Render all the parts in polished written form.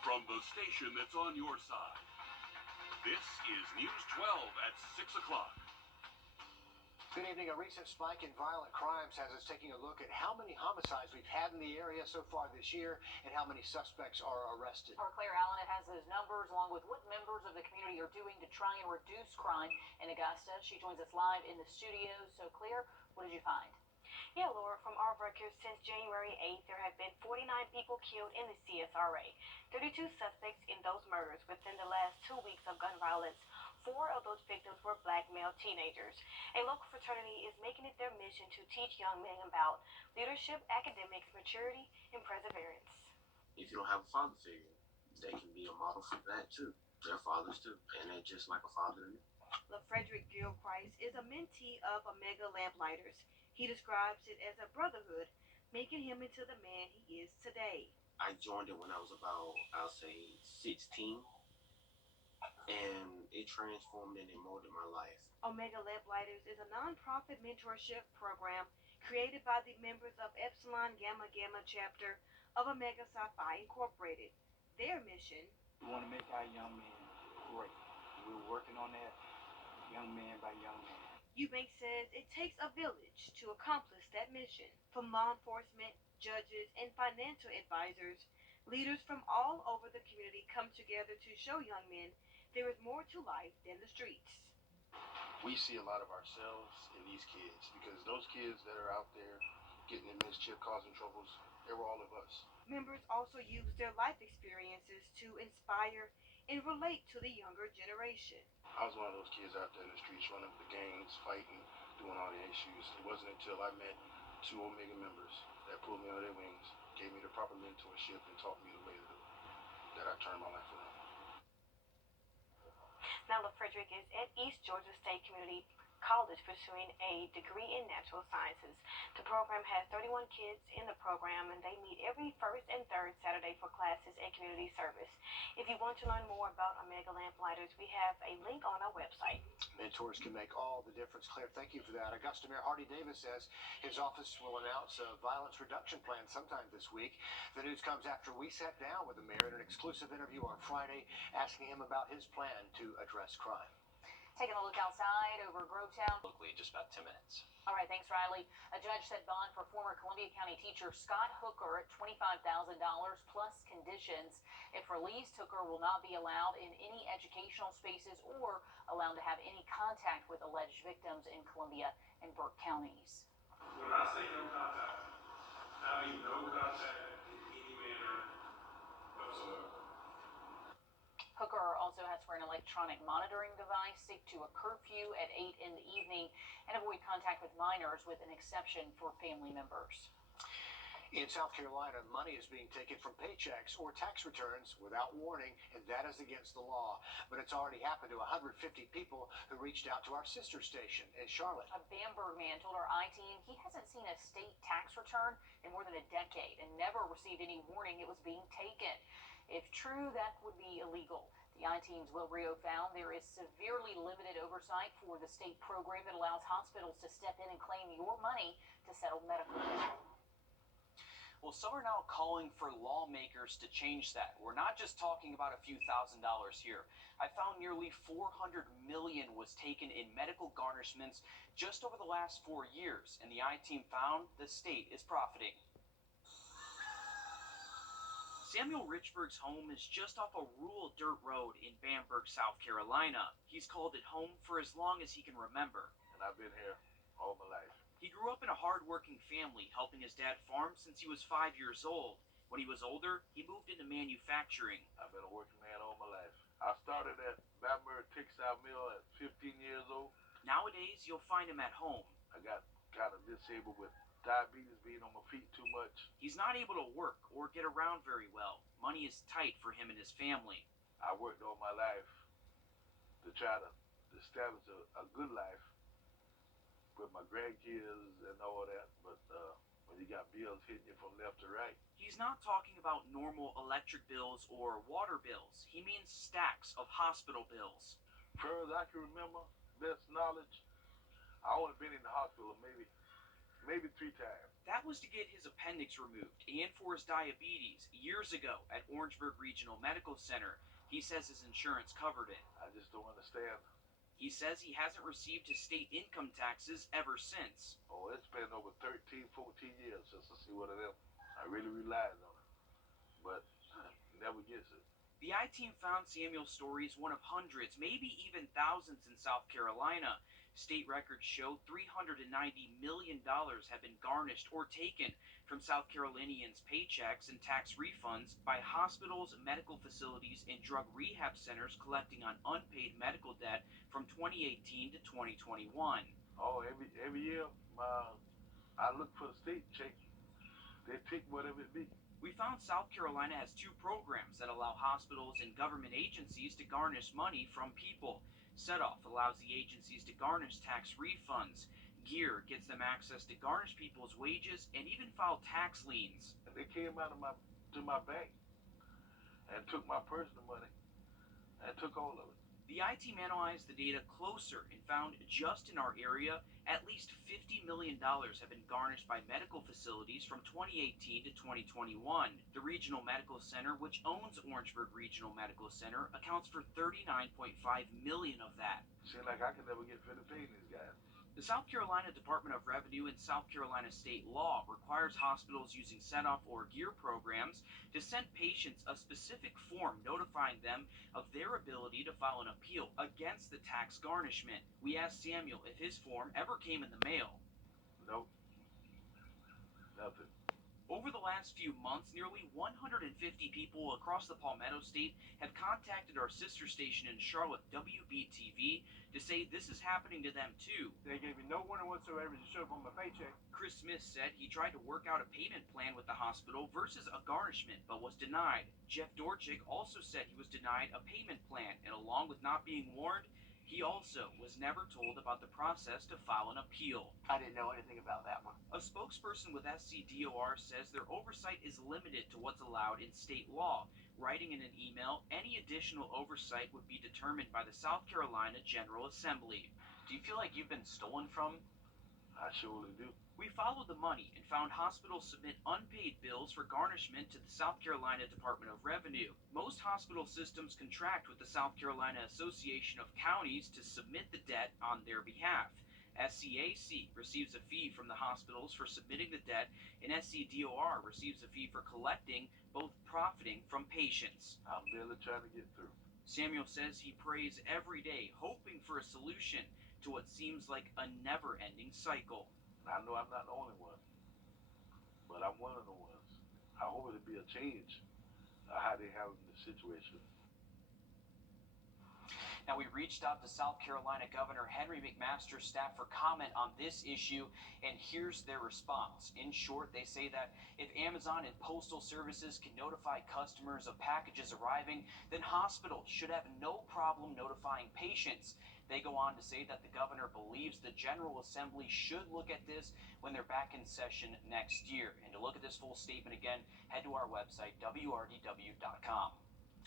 From the station that's on your side, this is News 12 at 6 o'clock. Good evening. A recent spike in violent crimes has us taking a look at how many homicides we've had in the area so far this year and how many suspects are arrested. Our Claire Allen has those numbers along with what members of the community are doing to try and reduce crime in Augusta. She joins us live in the studio. So, Claire, what did you find? Yeah, Laura, from our records, since January 8th, there have been 49 people killed in the CSRA, 32 suspects in those murders within the last 2 weeks of gun violence. 4 of those victims were black male teenagers. A local fraternity is making it their mission to teach young men about leadership, academics, maturity, and perseverance. If you don't have a father figure, they can be a model for that too. They're fathers too, and they're just like a father to me. Frederick Gilchrist is a mentee of Omega Lamplighters. He describes it as a brotherhood, making him into the man he is today. I joined it when I was about, I'll say, 16, and it transformed and it molded my life. Omega Lamplighters is a nonprofit mentorship program created by the members of Epsilon Gamma Gamma chapter of Omega Psi Phi Incorporated. Their mission: we want to make our young men great. We're working on that young man by young man. Eubank says it takes a village to accomplish that mission. From law enforcement, judges, and financial advisors, leaders from all over the community come together to show young men there is more to life than the streets. We see a lot of ourselves in these kids because those kids that are out there getting in mischief, causing troubles, they were all of us. Members also use their life experiences to inspire and relate to the younger generation. I was one of those kids out there in the streets running the gangs, fighting, doing all the issues. It wasn't until I met 2 Omega members that pulled me under their wings, gave me the proper mentorship, and taught me the way to do it, that I turned my life around. Now, Frederick is at East Georgia State Community College pursuing a degree in natural sciences. The program has 31 kids in the program, and they meet every first and third Saturday for classes and community service. If you want to learn more about Omega Lamplighters, we have a link on our website. Mentors can make all the difference. Claire, thank you for that. Augusta Mayor Hardy Davis says his office will announce a violence reduction plan sometime this week. The news comes after we sat down with the mayor in an exclusive interview on Friday, asking him about his plan to address crime. Taking a look outside over Grovetown. Locally, just about 10 minutes. All right, thanks, Riley. A judge set bond for former Columbia County teacher Scott Hooker at $25,000 plus conditions. If released, Hooker will not be allowed in any educational spaces or allowed to have any contact with alleged victims in Columbia and Burke counties. When I say no contact, I mean no contact in any manner whatsoever. Hooker also has to wear an electronic monitoring device, stick to a curfew at 8 in the evening, and avoid contact with minors with an exception for family members. In South Carolina, money is being taken from paychecks or tax returns without warning, and that is against the law. But it's already happened to 150 people who reached out to our sister station in Charlotte. A Bamberg man told our I-team he hasn't seen a state tax return in more than a decade and never received any warning it was being taken. If true, that would be illegal. The I-team's Will Rio found there is severely limited oversight for the state program that allows hospitals to step in and claim your money to settle medical bills. Well, some are now calling for lawmakers to change that. We're not just talking about a few $1,000s here. I found nearly $400 million was taken in medical garnishments just over the last 4 years, and the I-team found the state is profiting. Samuel Richburg's home is just off a rural dirt road in Bamberg, South Carolina. He's called it home for as long as he can remember. And I've been here all my life. He grew up in a hard-working family, helping his dad farm since he was 5 years old. When he was older, he moved into manufacturing. I've been a working man all my life. I started at Bamberg Textile Mill at 15 years old. Nowadays, you'll find him at home. I got kind of disabled with diabetes, being on my feet too much. He's not able to work or get around very well. Money is tight for him and his family. I worked all my life to try to establish a good life with my grandkids and all that, but when you got bills hitting you from left to right. He's not talking about normal electric bills or water bills. He means stacks of hospital bills. As far as I can remember, best knowledge, I only been in the hospital maybe 3 times. That was to get his appendix removed and for his diabetes years ago at Orangeburg Regional Medical Center. He says his insurance covered it. I just don't understand. He says he hasn't received his state income taxes ever since. Oh, it's been over 13, 14 years since I see one of them. I really relied on it, but never gets it. The I-Team found Samuel's story is one of hundreds, maybe even thousands in South Carolina. State records show $390 million have been garnished or taken from South Carolinians' paychecks and tax refunds by hospitals, medical facilities, and drug rehab centers collecting on unpaid medical debt from 2018 to 2021. Oh, every year, I look for the state check. They pick whatever it be. We found South Carolina has two programs that allow hospitals and government agencies to garnish money from people. Setoff allows the agencies to garnish tax refunds. Gear gets them access to garnish people's wages and even file tax liens. And they came out of my bank and took my personal money and took all of it. The I-Team analyzed the data closer and found just in our area, at least $50 million have been garnished by medical facilities from 2018 to 2021. The Regional Medical Center, which owns Orangeburg Regional Medical Center, accounts for $39.5 million of that. Seems like I can never get fit to pay these guys. The South Carolina Department of Revenue and South Carolina state law requires hospitals using Setoff or Gear programs to send patients a specific form notifying them of their ability to file an appeal against the tax garnishment. We asked Samuel if his form ever came in the mail. Nope. Nothing. Over the last few months, nearly 150 people across the Palmetto State have contacted our sister station in Charlotte, WBTV, to say this is happening to them too. They gave me no warning whatsoever to show up on my paycheck. Chris Smith said he tried to work out a payment plan with the hospital versus a garnishment, but was denied. Jeff Dorchick also said he was denied a payment plan, and along with not being warned, he also was never told about the process to file an appeal. I didn't know anything about that one. A spokesperson with SCDOR says their oversight is limited to what's allowed in state law. Writing in an email, any additional oversight would be determined by the South Carolina General Assembly. Do you feel like you've been stolen from? I surely do. We followed the money and found hospitals submit unpaid bills for garnishment to the South Carolina Department of Revenue. Most hospital systems contract with the South Carolina Association of Counties to submit the debt on their behalf. SCAC receives a fee from the hospitals for submitting the debt, and SCDOR receives a fee for collecting, both profiting from patients. I'm barely trying to get through. Samuel says he prays every day, hoping for a solution to what seems like a never-ending cycle. I know I'm not the only one, but I'm one of the ones. I hope it'll be a change of how they handle the situation. Now, we reached out to South Carolina Governor Henry McMaster's staff for comment on this issue, and here's their response. In short, they say that if Amazon and Postal Services can notify customers of packages arriving, then hospitals should have no problem notifying patients. They go on to say that the governor believes the General Assembly should look at this when they're back in session next year. And to look at this full statement again, head to our website, wrdw.com.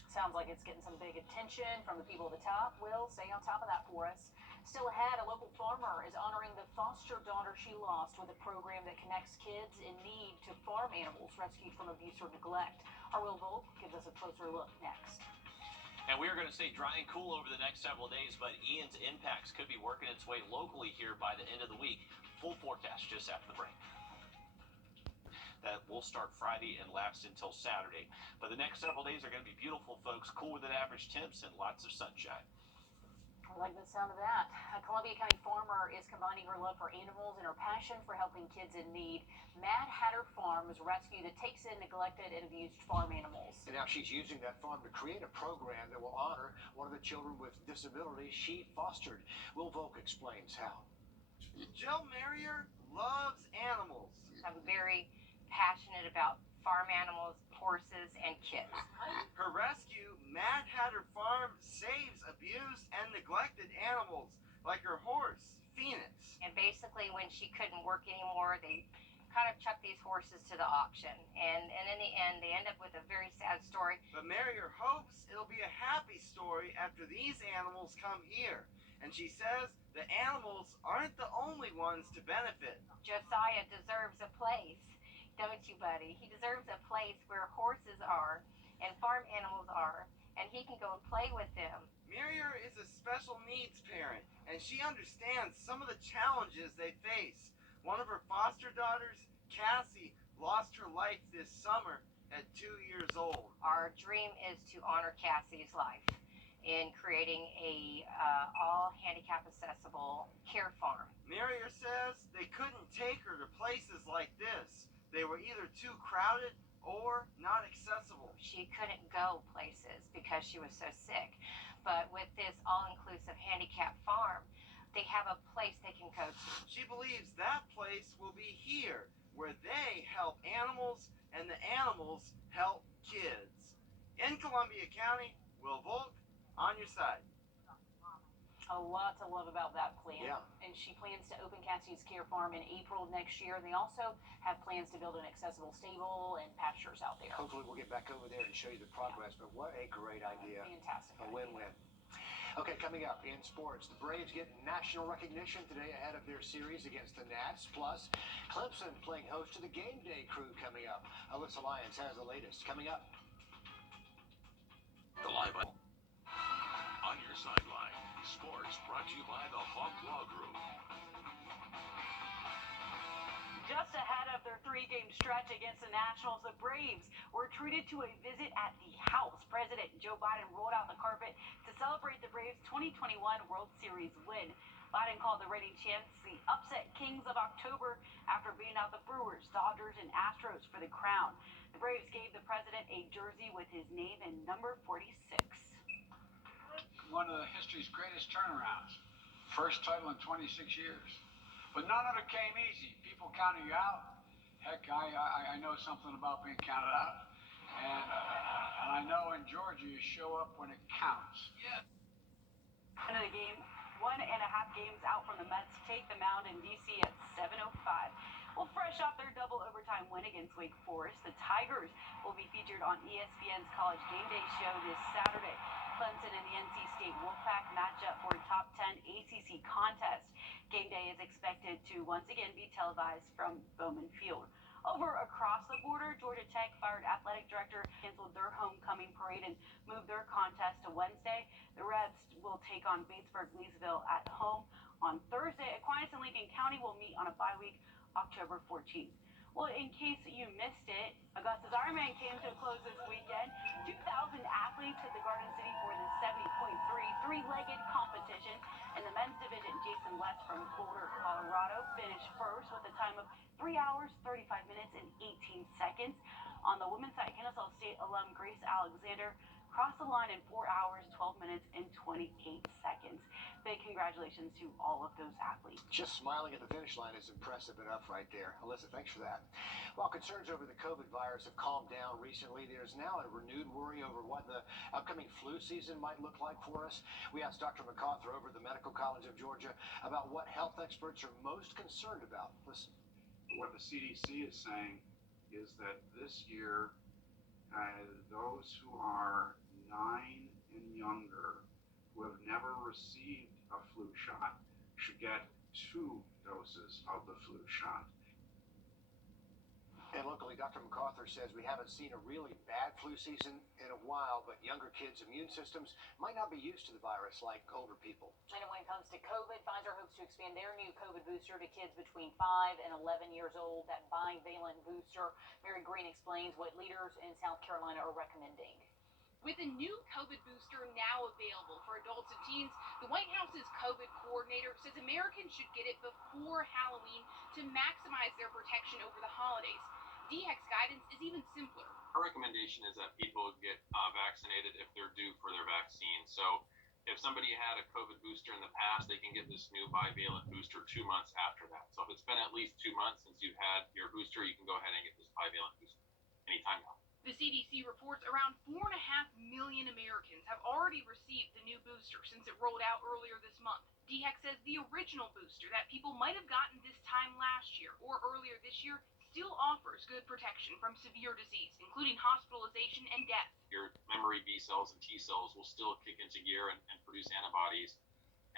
Sounds like it's getting some big attention from the people at the top. Will, stay on top of that for us. Still ahead, a local farmer is honoring the foster daughter she lost with a program that connects kids in need to farm animals rescued from abuse or neglect. Our Will Volk gives us a closer look next. And we are going to stay dry and cool over the next several days, but Ian's impacts could be working its way locally here by the end of the week. Full forecast just after the break. That will start Friday and last until Saturday. But the next several days are going to be beautiful, folks. Cooler than average temps and lots of sunshine. I like the sound of that. A Columbia County farmer is combining her love for animals and her passion for helping kids in need. Mad Hatter Farm is a rescue that takes in neglected and abused farm animals. And now she's using that farm to create a program that will honor one of the children with disabilities she fostered. Will Volk explains how. Jill Marrier loves animals. I'm very passionate about farm animals, horses, and kids. Her rescue, Mad Hatter Farm, saves abused and neglected animals, like her horse, Phoenix. And basically, when she couldn't work anymore, they kind of chucked these horses to the auction. And in the end, they end up with a very sad story. But Marrier hopes it'll be a happy story after these animals come here. And she says the animals aren't the only ones to benefit. Josiah deserves a place, don't you, buddy? He deserves a place where horses are and farm animals are, and he can go and play with them. Miriam is a special needs parent, and she understands some of the challenges they face. One of her foster daughters, Cassie, lost her life this summer at 2 years old. Our dream is to honor Cassie's life in creating a all handicap accessible care farm. Miriam says they couldn't take her to places like this. They were either too crowded or not accessible. She couldn't go places because she was so sick. But with this all-inclusive handicap farm, they have a place they can go to. She believes that place will be here, where they help animals and the animals help kids. In Columbia County, Will Volk, on your side. A lot to love about that plan. Yeah. And she plans to open Cassie's Care Farm in April of next year. They also have plans to build an accessible stable and pastures out there. Hopefully we'll get back over there and show you the progress, but what a great idea. Fantastic. A win-win. Okay, coming up in sports, the Braves get national recognition today ahead of their series against the Nats. Plus, Clemson playing host to the Game Day crew coming up. Alyssa Lyons has the latest coming up. The live on your sideline. Sports brought to you by the Hawk Law Group. Just ahead of their three-game stretch against the Nationals, the Braves were treated to a visit at the House. President Joe Biden rolled out the carpet to celebrate the Braves' 2021 World Series win. Biden called the reigning champs the upset kings of October after beating out the Brewers, Dodgers, and Astros for the crown. The Braves gave the president a jersey with his name and number 46. One of history's greatest turnarounds. First title in 26 years. But none of it came easy. People counted you out. Heck, I know something about being counted out. And I know in Georgia you show up when it counts. Yeah. End of the game, 1.5 games out from the Mets take the mound in D.C. at 7:05. Well, fresh off their double overtime win against Wake Forest, the Tigers will be featured on ESPN's College Game Day show this Saturday. Clemson and the NC State Wolfpack match up for a top 10 ACC contest. Game Day is expected to once again be televised from Bowman Field. Over across the border, Georgia Tech fired athletic director canceled their homecoming parade and moved their contest to Wednesday. The Rebs will take on Batesburg-Leesville at home on Thursday. Aquinas and Lincoln County will meet on a bye week, October 14th. Well, in case you missed it, Augusta's Ironman came to a close this weekend. 2,000 athletes hit the Garden City for the 70.3 three-legged competition. In the men's division, Jason West from Boulder, Colorado, finished first with a time of 3 hours, 35 minutes, and 18 seconds. On the women's side, Kennesaw State alum Grace Alexander crossed the line in 4 hours, 12 minutes, and 28 seconds. Big congratulations to all of those athletes. Just smiling at the finish line is impressive enough right there. Alyssa, thanks for that. While concerns over the COVID virus have calmed down recently, there's now a renewed worry over what the upcoming flu season might look like for us. We asked Dr. MacArthur over at the Medical College of Georgia about what health experts are most concerned about. Listen. What the CDC is saying is that this year, those who are 9 and younger who have never received a flu shot should get 2 doses of the flu shot. And locally, Dr. MacArthur says we haven't seen a really bad flu season in a while, but younger kids' immune systems might not be used to the virus like older people. And when it comes to COVID, Pfizer hopes to expand their new COVID booster to kids between 5 and 11 years old. That bivalent booster, Mary Green explains what leaders in South Carolina are recommending. With a new COVID booster now available for adults and teens, the White House's COVID coordinator says Americans should get it before Halloween to maximize their protection over the holidays. DHEC's guidance is even simpler. Our recommendation is that people get vaccinated if they're due for their vaccine. So if somebody had a COVID booster in the past, they can get this new bivalent booster 2 months after that. So if it's been at least 2 months since you've had your booster, you can go ahead and get this bivalent booster anytime now. The CDC reports around 4.5 million Americans have already received the new booster since it rolled out earlier this month. DHEC says the original booster that people might have gotten this time last year or earlier this year still offers good protection from severe disease, including hospitalization and death. Your memory B cells and T cells will still kick into gear and produce antibodies.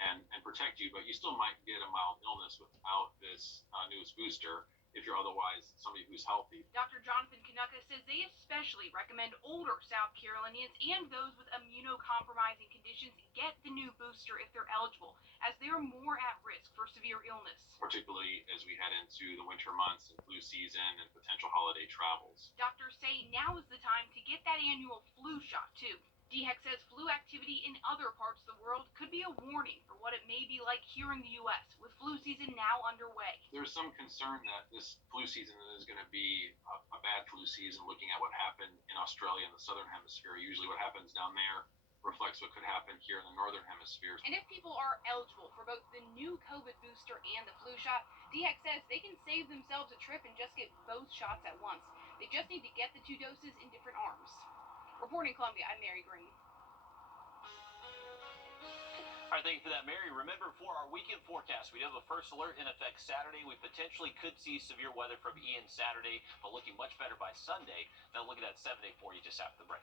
and protect you, but you still might get a mild illness without this newest booster if you're otherwise somebody who's healthy. Dr. Jonathan Kanuka says they especially recommend older South Carolinians and those with immunocompromising conditions get the new booster if they're eligible, as they are more at risk for severe illness. Particularly as we head into the winter months and flu season and potential holiday travels. Doctors say now is the time to get that annual flu shot, too. DHEC says flu activity in other parts of the world could be a warning for what it may be like here in the U.S., with flu season now underway. There's some concern that this flu season is going to be a bad flu season, looking at what happened in Australia in the southern hemisphere. Usually what happens down there reflects what could happen here in the northern hemisphere. And if people are eligible for both the new COVID booster and the flu shot, DHEC says they can save themselves a trip and just get both shots at once. They just need to get the 2 doses in different arms. Reporting Columbia, I'm Mary Green. All right, thank you for that, Mary. Remember, for our weekend forecast, we have a first alert in effect Saturday. We potentially could see severe weather from Ian Saturday, but looking much better by Sunday. Now look at that 7-day for you just after the break.